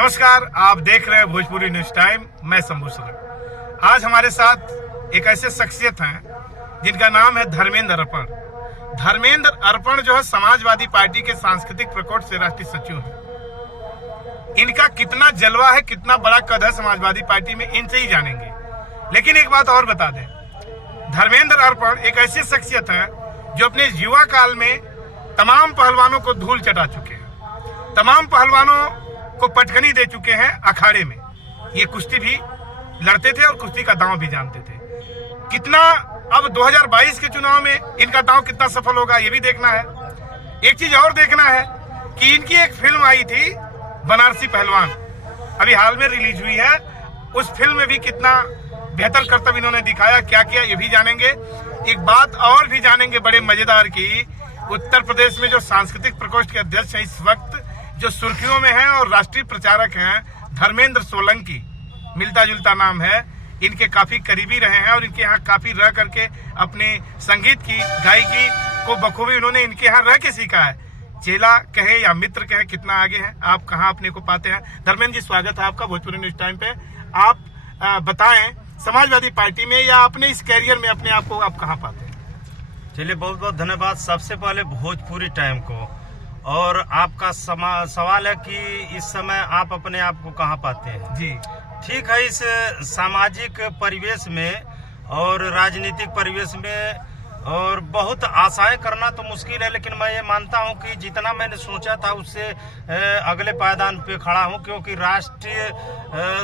नमस्कार, आप देख रहे हैं भोजपुरी न्यूज टाइम। मैं शंभू सुरन। आज हमारे साथ एक ऐसे शख्सियत हैं जिनका नाम है धर्मेंद्र अर्पण। धर्मेंद्र अर्पण जो है समाजवादी पार्टी के सांस्कृतिक प्रकोष्ठ से राष्ट्रीय सचिव हैं। इनका कितना जलवा है, कितना बड़ा कद है समाजवादी पार्टी में, इनसे ही जानेंगे। लेकिन एक बात और बता दें, धर्मेंद्र अर्पण एक ऐसी शख्सियत है जो अपने युवा काल में तमाम पहलवानों को धूल चटा चुके हैं, तमाम पहलवानों को पटकनी दे चुके हैं अखाड़े में। ये कुश्ती भी लड़ते थे और कुश्ती का दांव भी जानते थे। कितना अब 2022 के चुनाव में इनका दांव कितना सफल होगा ये भी देखना है। एक चीज और देखना है कि इनकी एक फिल्म आई थी बनारसी पहलवान, अभी हाल में रिलीज हुई है। उस फिल्म में भी कितना बेहतर कर्तव्य इन्होंने दिखाया, क्या किया ये भी जानेंगे। एक बात और भी जानेंगे बड़े मजेदार की, उत्तर प्रदेश में जो सांस्कृतिक प्रकोष्ठ के अध्यक्ष हैं इस वक्त जो सुर्खियों में हैं और राष्ट्रीय प्रचारक हैं, धर्मेंद्र सोलंकी, मिलता जुलता नाम है। इनके काफी करीबी रहे हैं और इनके यहाँ काफी रह करके अपने संगीत की गायकी को बखूबी उन्होंने इनके यहाँ रह के सीखा है। चेला कहे या मित्र कहे, कितना आगे हैं आप, कहाँ अपने को पाते हैं। धर्मेंद्र जी, स्वागत है आपका भोजपुरी न्यूज टाइम पे। आप बताएं, समाजवादी पार्टी में या अपने इस कैरियर में अपने आप को आप कहाँ पाते हैं? चलिए, बहुत बहुत धन्यवाद सबसे पहले भोजपुरी टाइम को। और आपका सवाल है कि इस समय आप अपने आप को कहाँ पाते हैं? जी ठीक है, इस सामाजिक परिवेश में और राजनीतिक परिवेश में और बहुत आशाएं करना तो मुश्किल है, लेकिन मैं ये मानता हूं कि जितना मैंने सोचा था उससे अगले पायदान पे खड़ा हूं, क्योंकि राष्ट्रीय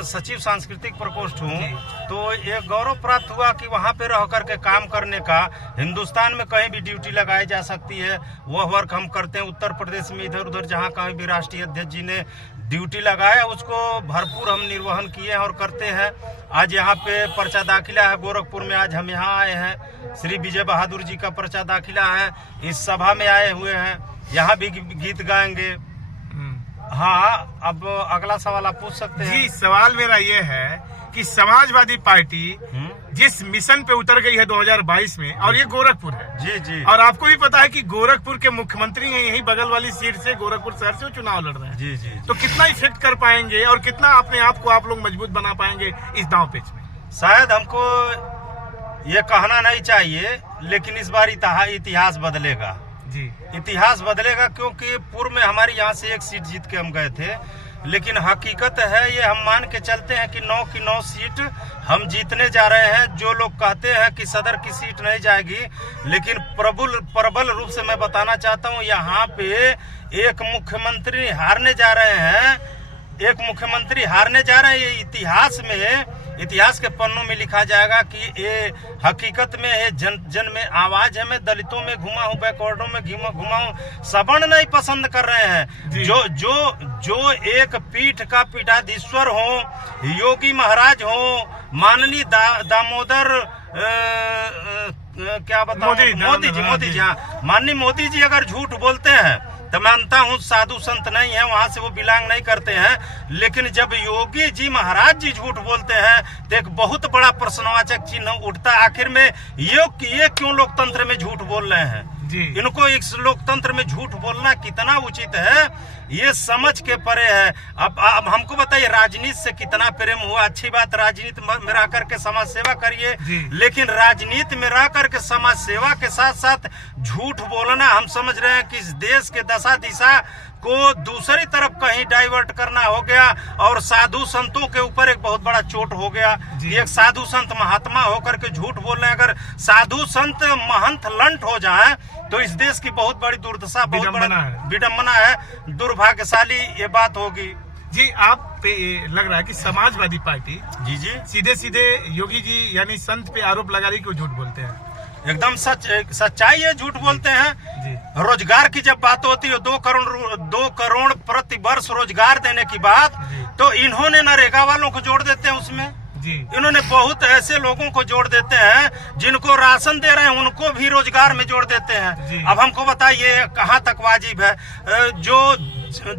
सचिव सांस्कृतिक प्रकोष्ठ हूं। तो ये गौरव प्राप्त हुआ कि वहां पे रह करके काम करने का, हिंदुस्तान में कहीं भी ड्यूटी लगाई जा सकती है, वह वर्क हम करते हैं। उत्तर प्रदेश में इधर उधर जहां कहीं भी राष्ट्रीय अध्यक्ष जी ने ड्यूटी लगाया उसको भरपूर हम निर्वहन किए हैं और करते हैं। आज यहाँ पे पर्चा दाखिला है गोरखपुर में, आज हम यहाँ आए हैं। श्री विजय बहादुर जी का पर्चा दाखिला है, इस सभा में आए हुए हैं, यहाँ भी गीत गाएंगे। हाँ, अब अगला सवाल आप पूछ सकते हैं। जी, सवाल मेरा ये है कि समाजवादी पार्टी जिस मिशन पे उतर गई है 2022 में, और ये गोरखपुर है। जी जी। और आपको भी पता है कि गोरखपुर के मुख्यमंत्री हैं, यही बगल वाली सीट से, गोरखपुर शहर से वो चुनाव लड़ रहे हैं। जी जी। तो कितना इफेक्ट कर पाएंगे और कितना अपने आप को आप लोग मजबूत बना पाएंगे इस दांव पेच में? शायद हमको ये कहना नहीं चाहिए, लेकिन इस बार इतिहास बदलेगा। जी, इतिहास बदलेगा, क्योंकि पूर्व में हमारी यहाँ से एक सीट जीत के हम गए थे, लेकिन हकीकत है ये, हम मान के चलते हैं कि 9 की 9 सीट हम जीतने जा रहे हैं। जो लोग कहते हैं कि सदर की सीट नहीं जाएगी, लेकिन प्रबल रूप से मैं बताना चाहता हूँ, यहाँ पे एक मुख्यमंत्री हारने जा रहे हैं, एक मुख्यमंत्री हारने जा रहे हैं। ये इतिहास के पन्नों में लिखा जाएगा कि ये हकीकत में ये जन में आवाज है। मैं दलितों में घुमा हूँ, बैकवर्डों में घुमा हूँ, सवर्ण नहीं पसंद कर रहे हैं। जो एक पीठ का पीठाधीश्वर हो, योगी महाराज हो, माननीय दामोदर क्या बताऊं, मोदी जी, हाँ, माननीय मोदी जी अगर झूठ बोलते हैं तो मानता हूँ साधु संत नहीं है, वहां से वो बिलोंग नहीं करते हैं। लेकिन जब योगी जी महाराज जी झूठ बोलते हैं तो एक बहुत बड़ा प्रश्नवाचक चिन्ह उठता है, आखिर में ये क्यों लोकतंत्र में झूठ बोल रहे हैं? जी। इनको इस लोकतंत्र में झूठ बोलना कितना उचित है, ये समझ के परे है। अब हमको बताइए, राजनीति से कितना प्रेम हुआ। अच्छी बात, राजनीति में रह करके समाज सेवा करिए, लेकिन राजनीति में रह करके समाज सेवा के साथ साथ झूठ बोलना, हम समझ रहे हैं कि इस देश के दशा दिशा को दूसरी तरफ कहीं डाइवर्ट करना हो गया, और साधु संतों के ऊपर एक बहुत बड़ा चोट हो गया। एक साधु संत महात्मा होकर के झूठ बोल रहे हैं। अगर साधु संत महंत लंट हो जाए तो इस देश की बहुत बड़ी दुर्दशा, बहुत बड़ा विडम्बना है, दुर्भाग्यशाली ये बात होगी। जी, आप पे लग रहा है कि समाजवादी पार्टी जी सीधे सीधे योगी जी यानी संत पे आरोप लगा रही कि वो झूठ बोलते हैं। एकदम सच्चाई है, झूठ बोलते हैं जी। रोजगार की जब बात होती है, 2 करोड़ प्रति वर्ष रोजगार देने की बात, तो इन्होंने नरेगा वालों को जोड़ देते हैं उसमें जी। इन्होंने बहुत ऐसे लोगों को जोड़ देते हैं जिनको राशन दे रहे हैं, उनको भी रोजगार में जोड़ देते हैं। अब हमको बताइए कहाँ तक वाजिब है? जो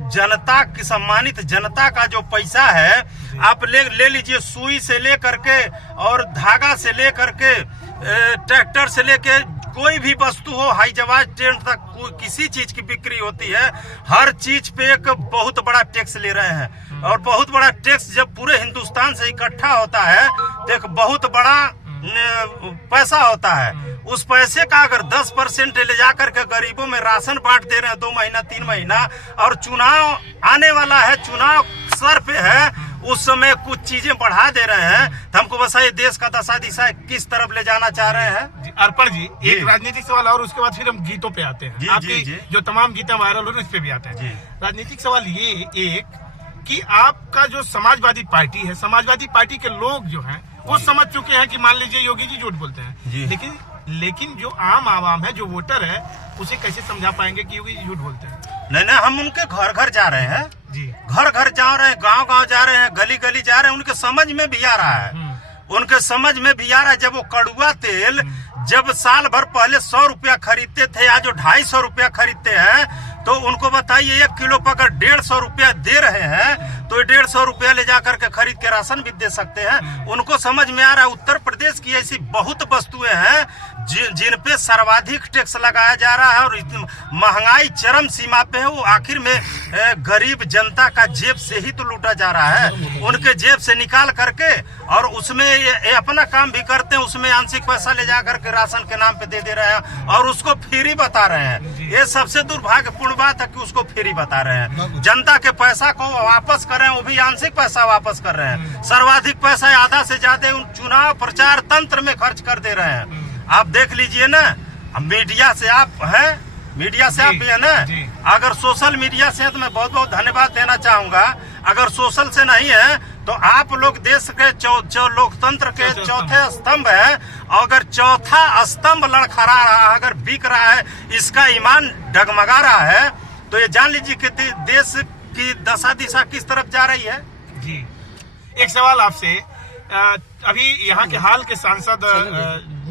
जनता की, सम्मानित जनता का जो पैसा है, आप ले लीजिए, सुई से ले करके और धागा से ले करके, ट्रैक्टर से लेके कोई भी वस्तु हो, हाई जहाज ट्रेन तक किसी चीज की बिक्री होती है, हर चीज पे एक बहुत बड़ा टैक्स ले रहे हैं। और बहुत बड़ा टैक्स जब पूरे हिंदुस्तान से इकट्ठा होता है तो एक बहुत बड़ा पैसा होता है। उस पैसे का अगर 10% ले जाकर के गरीबों में राशन बांट दे रहे हैं 2 महीना 3 महीना, और चुनाव आने वाला है, चुनाव सर पे है, उस समय कुछ चीजें बढ़ा दे रहे हैं, तो हमको बस ये देश का दशा दिशा किस तरफ ले जाना चाह रहे हैं। अर्पण जी, एक राजनीतिक सवाल और उसके बाद फिर हम गीतों पे आते हैं। आपकी जो तमाम गीतें वायरल हो रही उस पे भी आते हैं। राजनीतिक सवाल ये एक कि आपका जो समाजवादी पार्टी है, समाजवादी पार्टी के लोग जो हैं वो समझ चुके हैं कि मान लीजिए योगी जी झूठ बोलते हैं, लेकिन जो आम आवाम है, जो वोटर है, उसे कैसे समझा पाएंगे कि योगी जी झूठ बोलते हैं? नहीं, हम उनके घर घर जा रहे हैं जी, घर घर जा रहे हैं, गांव गांव जा रहे हैं, गली गली जा रहे हैं, उनके समझ में भी आ रहा है, उनके समझ में भी आ रहा है। जब वो कड़ुआ तेल जब साल भर पहले 100 रुपया खरीदते थे, आज जो 250 रुपया खरीदते हैं, तो उनको बताइए 1 किलो पर अगर 150 रुपया दे रहे हैं तो 150 रुपया ले जाकर के खरीद के राशन भी दे सकते हैं। उनको समझ में आ रहा है। उत्तर प्रदेश की ऐसी बहुत वस्तुएं हैं जिन पे सर्वाधिक टैक्स लगाया जा रहा है और महंगाई चरम सीमा पे है। वो आखिर में गरीब जनता का जेब से ही तो लूटा जा रहा है, उनके जेब से निकाल करके, और उसमें ये अपना काम भी करते हैं, उसमें आंशिक पैसा ले जा करके राशन के नाम पे दे रहे हैं और उसको फ्री बता रहे हैं। ये सबसे दुर्भाग्यपूर्ण बात है कि उसको फ्री बता रहे हैं। जनता के पैसा को वापस कर रहे हैं, वो भी आंशिक पैसा वापस कर रहे हैं। सर्वाधिक पैसा आधा से ज्यादा चुनाव प्रचार तंत्र में खर्च कर दे रहे हैं। आप देख लीजिए ना, मीडिया से आप हैं, मीडिया से आप भी है ना, अगर सोशल मीडिया से है तो मैं बहुत बहुत धन्यवाद देना चाहूंगा। अगर सोशल से नहीं है तो आप लोग देश के लोकतंत्र के चौथे स्तंभ है, और अगर चौथा स्तंभ लड़खड़ा रहा है, अगर बिक रहा है, इसका ईमान डगमगा रहा है, तो ये जान लीजिए कि देश की दशा दिशा किस तरफ जा रही है। जी, एक सवाल आपसे, अभी यहाँ के हाल के सांसद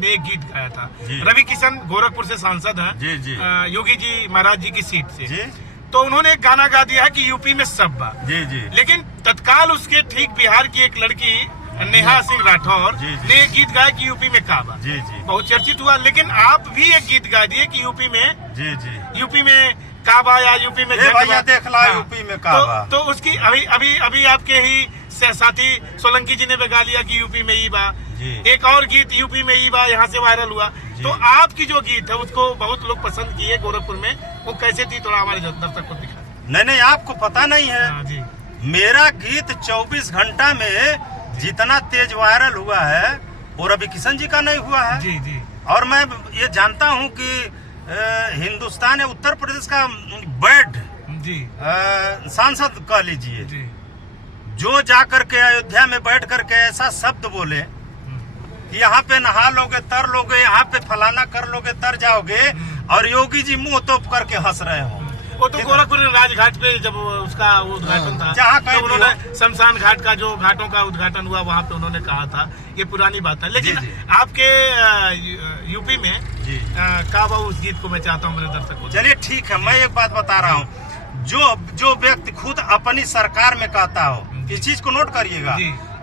ने एक गीत गाया था, रवि किशन गोरखपुर से सांसद हैं, योगी जी महाराज जी की सीट से, तो उन्होंने एक गाना गा दिया है कि यूपी में सब बा। लेकिन तत्काल उसके ठीक बिहार की एक लड़की नेहा सिंह राठौर ने एक गीत गाया कि यूपी में काबा, बहुत चर्चित हुआ। लेकिन आप भी एक गीत गा दिए कि यूपी में काबा या यूपी में भैया देख ला, यूपी में काबा। तो उसकी अभी आपके ही साथी सोलंकी जी ने भी गा लिया कि यूपी में ई बा। एक और गीत यूपी में ई बा यहाँ से वायरल हुआ। तो आपकी जो गीत है उसको बहुत लोग पसंद किए गोरखपुर में, वो कैसे थी थोड़ा हमारे दर्शक को दिखा। नहीं, आपको पता नहीं है जी। मेरा गीत 24 घंटा में जितना तेज वायरल हुआ है वो रवि किशन जी का नहीं हुआ है। जी। और मैं ये जानता हूँ कि हिंदुस्तान उत्तर प्रदेश का बेड सांसद कह लीजिए, जो जाकर के अयोध्या में बैठ करके ऐसा शब्द बोले कि यहाँ पे नहा लोगे तर लोगे, यहाँ पे फलाना कर लोगे तर जाओगे, और योगी जी मुंह तोप करके हंस रहे हो। वो तो गोरखपुर राजघाट पे जब उसका उद्घाटन था, जहाँ तो उन्होंने शमशान घाट का जो घाटों का उद्घाटन हुआ वहाँ पे उन्होंने कहा था, ये पुरानी बात है। लेकिन आपके यूपी में काबा, उस गीत को मैं चाहता हूँ मेरे दर्शक को। चलिए ठीक है, मैं एक बात बता रहा हूँ, जो व्यक्ति खुद अपनी सरकार में कहता हो, इस चीज को नोट करिएगा,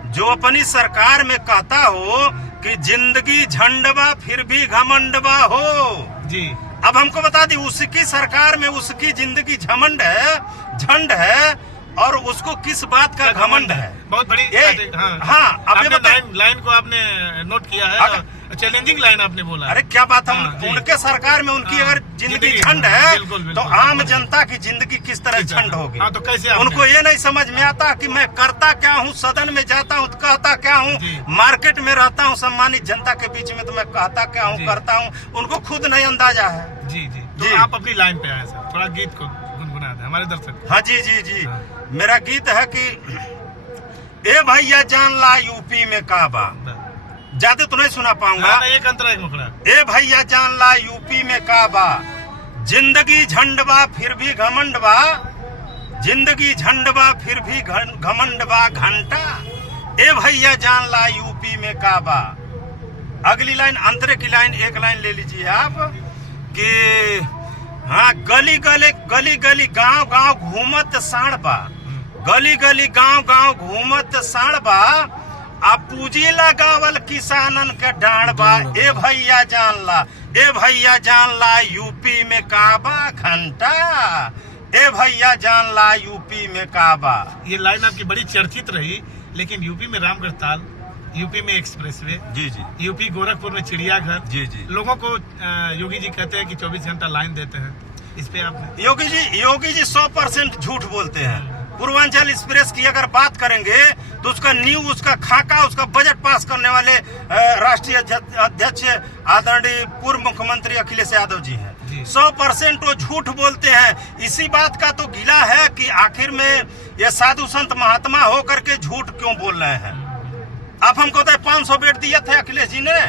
जो अपनी सरकार में कहता हो कि जिंदगी झंडवा फिर भी घमंडवा हो जी, अब हमको बता दी उसकी सरकार में उसकी जिंदगी झंड है और उसको किस बात का घमंड है। बहुत बड़ी हाँ, आपने लाइन को आपने नोट किया है, चैलेंजिंग लाइन आपने बोला। अरे क्या बात, हम उनके सरकार में उनकी अगर जिंदगी झंड है तो आम जनता की जिंदगी किस तरह झंड होगी। तो कैसे उनको ये नहीं समझ में आता कि मैं करता क्या हूँ, सदन में जाता हूँ कहता क्या हूँ, मार्केट में रहता हूँ सम्मानित जनता के बीच में तो मैं कहता क्या हूँ, करता हूँ, उनको खुद नहीं अंदाजा है। जी। तो आप अपनी लाइन पे आए सर, थोड़ा गीत को गुनगुना दे हमारे दर्शक। हाँ जी। मेरा गीत है कि ए भैया जान ला यूपी में काबा, ज्यादा तो नहीं सुना पाऊंगा, एक अंतरा एक मुखड़ा। ए भैया जान ला यूपी में काबा, जिंदगी झंडवा फिर भी घमंडवा, जिंदगी झंडवा फिर भी घमंडवा घंटा, ए भैया जान ला यूपी में काबा। अगली लाइन अंतरे की लाइन, एक लाइन ले लीजिए आप कि हाँ, गली गली गांव गांव घूमत साणबा, गली गली गांव गांव घूमत साणबा, आ पूजी लगावल किसानन के डांडबा, ए भैया जान ला, ए भैया जान ला यूपी में काबा घंटा, ए भैया जान ला यूपी में काबा। ये लाइन आपकी बड़ी चर्चित रही, लेकिन यूपी में रामगढ़ ताल, यूपी में एक्सप्रेसवे, जी जी यूपी गोरखपुर में चिड़ियाघर, जी जी। लोगों को योगी जी कहते हैं कि 24 घंटा लाइन देते हैं। इस पे आपने योगी जी 100% झूठ बोलते हैं। पूर्वांचल एक्सप्रेस की अगर बात करेंगे तो उसका न्यू, उसका खाका, उसका बजट पास करने वाले राष्ट्रीय अध्यक्ष आदरणीय पूर्व मुख्यमंत्री अखिलेश यादव जी हैं। 100% वो झूठ बोलते हैं। इसी बात का तो गिला है कि आखिर में ये साधु संत महात्मा होकर के झूठ क्यों बोल रहे हैं। आप हमको बताए 500 बेड दिए थे अखिलेश जी ने,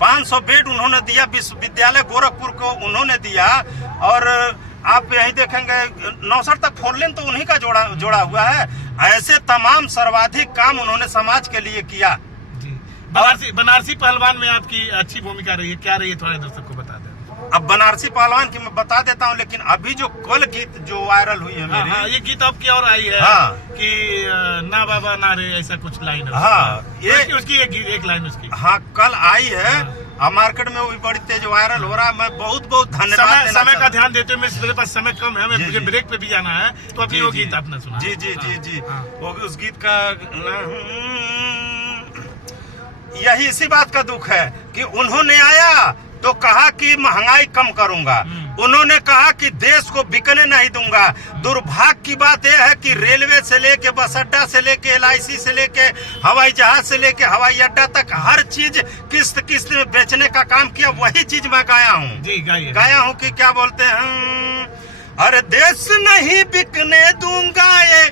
500 बेड उन्होंने दिया, विश्वविद्यालय गोरखपुर को उन्होंने दिया। और आप यही देखेंगे नौसर तक 4 लेन तो उन्हीं का जोड़ा हुआ है। ऐसे तमाम सर्वाधिक काम उन्होंने समाज के लिए किया। बनारसी पहलवान में आपकी अच्छी भूमिका रही है, क्या रही है, थोड़ा दर्शक को बता दें। अब बनारसी पहलवान की मैं बता देता हूँ, लेकिन अभी जो कल गीत जो वायरल हुई है मेरी, ये गीत आपकी और आई है कि ना बाबा ना रे, ऐसा कुछ लाइन है। ये उसकी एक लाइन उसकी कल आई है। मार्केट में वो भी बड़ी तेज वायरल हो रहा है। मैं बहुत धन्यवाद। समय का ध्यान देते हुए मेरे पास समय कम है, मुझे ब्रेक पे भी जाना है, तो अभी वो गीत आपने सुना। जी जी जी जी। वो उस गीत का यही इसी बात का दुख है कि उन्होंने आया तो कहा कि महंगाई कम करूंगा, उन्होंने कहा कि देश को बिकने नहीं दूंगा। दुर्भाग्य की बात यह है कि रेलवे से लेके बस अड्डा से लेके LIC से लेके हवाई जहाज से लेके हवाई अड्डा तक हर चीज किस्त किस्त में बेचने का काम किया। वही चीज मैं गाया हूँ, गाया हूँ कि क्या बोलते हैं, अरे देश नहीं बिकने दूंगा ये,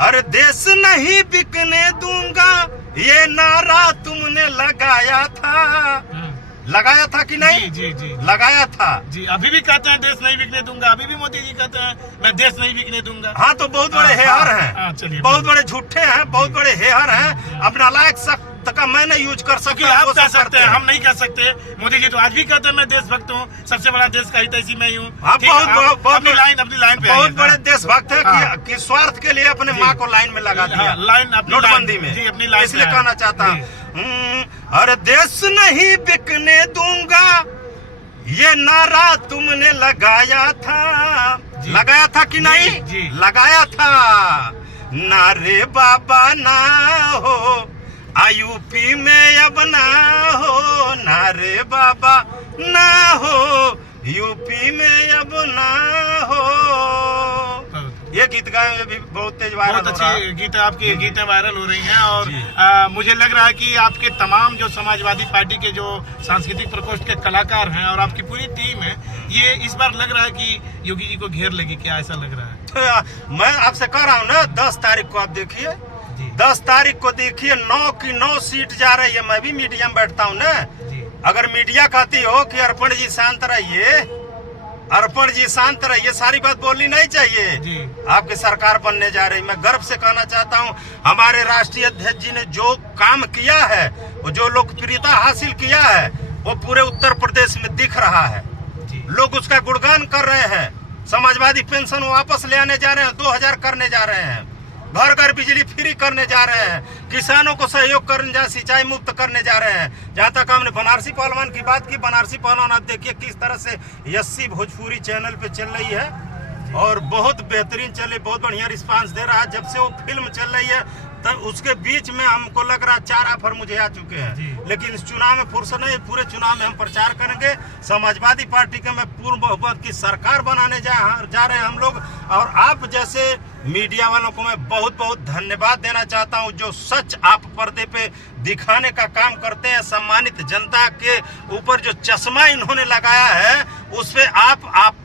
अरे देश नहीं बिकने दूंगा, ये नारा तुमने लगाया था कि नहीं? जी लगाया था जी। अभी भी कहते हैं देश नहीं बिकने दूंगा, अभी भी मोदी जी कहते हैं मैं देश नहीं बिकने दूंगा। हाँ, तो बहुत बड़े हेहर हैं, बहुत बड़े झूठे हैं, बहुत बड़े हेहर हैं। अपना लायक शब्द का मैं नहीं यूज कर सकता। आप कह सकते हैं, हम नहीं कह सकते। मोदी जी तो आज भी कहते हैं मैं देशभक्त हूँ, सबसे बड़ा देश का हितैषी मैं हूँ। अपनी लाइन पे बहुत बड़े देशभक्त है कि स्वार्थ के लिए अपने माँ को लाइन में लगा दिया, नोटबंदी में, अपनी लाइन, इसलिए कहना चाहता हूँ, अरे देश नहीं बिकने दूंगा, ये नारा तुमने लगाया था कि नहीं? लगाया था। नारे बाबा ना हो यूपी में अब ना हो, नारे बाबा ना हो यूपी में अब ना हो। ये गीत गाए भी बहुत तेज वायरल हो रहा है। अच्छी गीत, आपकी गीतें वायरल हो रही हैं। और मुझे लग रहा है कि आपके तमाम जो समाजवादी पार्टी के जो सांस्कृतिक प्रकोष्ठ के कलाकार हैं और आपकी पूरी टीम है, ये इस बार लग रहा है कि योगी जी को घेर लेगी, क्या ऐसा लग रहा है? तो मैं आपसे कह रहा हूँ ना, 10 तारीख को आप देखिए, 10 तारीख को देखिए 9 की 9 सीट जा रही है। मैं भी मीडिया में बैठता हूँ ना, अगर मीडिया कहती हो कि अर्पण जी शांत रहिए, अर्पण जी शांत रहिए, सारी बात बोलनी नहीं चाहिए। आपकी सरकार बनने जा रही। मैं गर्व से कहना चाहता हूँ, हमारे राष्ट्रीय अध्यक्ष जी ने जो काम किया है, वो जो लोकप्रियता हासिल किया है, वो पूरे उत्तर प्रदेश में दिख रहा है। लोग उसका गुणगान कर रहे हैं। समाजवादी पेंशन वापस ले आने जा रहे हैं, 2000 करने जा रहे हैं, घर घर बिजली फ्री करने जा रहे हैं, किसानों को सहयोग करने जा, सिंचाई मुक्त करने जा रहे हैं। जहाँ तक हमने बनारसी पहलवान की बात की, बनारसी पहलवान आप देखिए किस तरह से यस्सी भोजपुरी चैनल पे चल रही है और बहुत बेहतरीन चल रही, बहुत बढ़िया रिस्पांस दे रहा है। जब से वो फिल्म चल रही है तब उसके बीच में हमको लग रहा है 4 ऑफर मुझे आ चुके हैं, लेकिन इस चुनाव में फुर्सत नहीं। पूरे चुनाव में हम प्रचार करेंगे। समाजवादी पार्टी के में पूर्ण बहुमत की सरकार बनाने जा रहे हैं हम लोग। और आप जैसे मीडिया वालों को मैं बहुत बहुत धन्यवाद देना चाहता हूं, जो सच आप पर्दे पे दिखाने का काम करते हैं। सम्मानित जनता के ऊपर जो चश्मा इन्होंने लगाया है, उस पे आप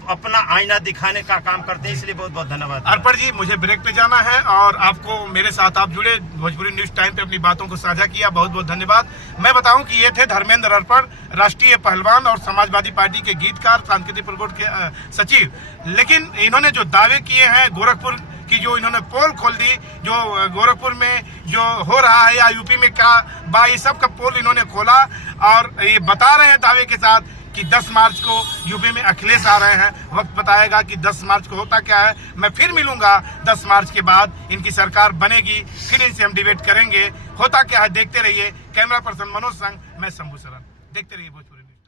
अपना आईना दिखाने का काम करते हैं, इसलिए बहुत बहुत धन्यवाद। अर्पण जी, मुझे ब्रेक पे जाना है और आपको मेरे साथ आप जुड़े भोजपुरी न्यूज टाइम पे अपनी बातों को साझा किया, बहुत बहुत धन्यवाद। मैं बताऊं कि ये थे धर्मेंद्र अर्पण, राष्ट्रीय पहलवान और समाजवादी पार्टी के गीतकार, सांस्कृतिक प्रकोष्ठ के सचिव। लेकिन इन्होंने जो दावे किए हैं, गोरखपुर की जो इन्होंने पोल खोल दी, जो गोरखपुर में जो हो रहा है या यूपी में क्या बा, ये सब का पोल इन्होंने खोला और ये बता रहे हैं दावे के साथ कि 10 मार्च को यूपी में अखिलेश आ रहे हैं। वक्त बताएगा कि 10 मार्च को होता क्या है। मैं फिर मिलूंगा 10 मार्च के बाद, इनकी सरकार बनेगी, फिर इनसे हम डिबेट करेंगे। होता क्या है देखते रहिए। कैमरा पर्सन मनोज संग, मैं शंभू शरण। देखते रहिए भोजपुरी न्यूज।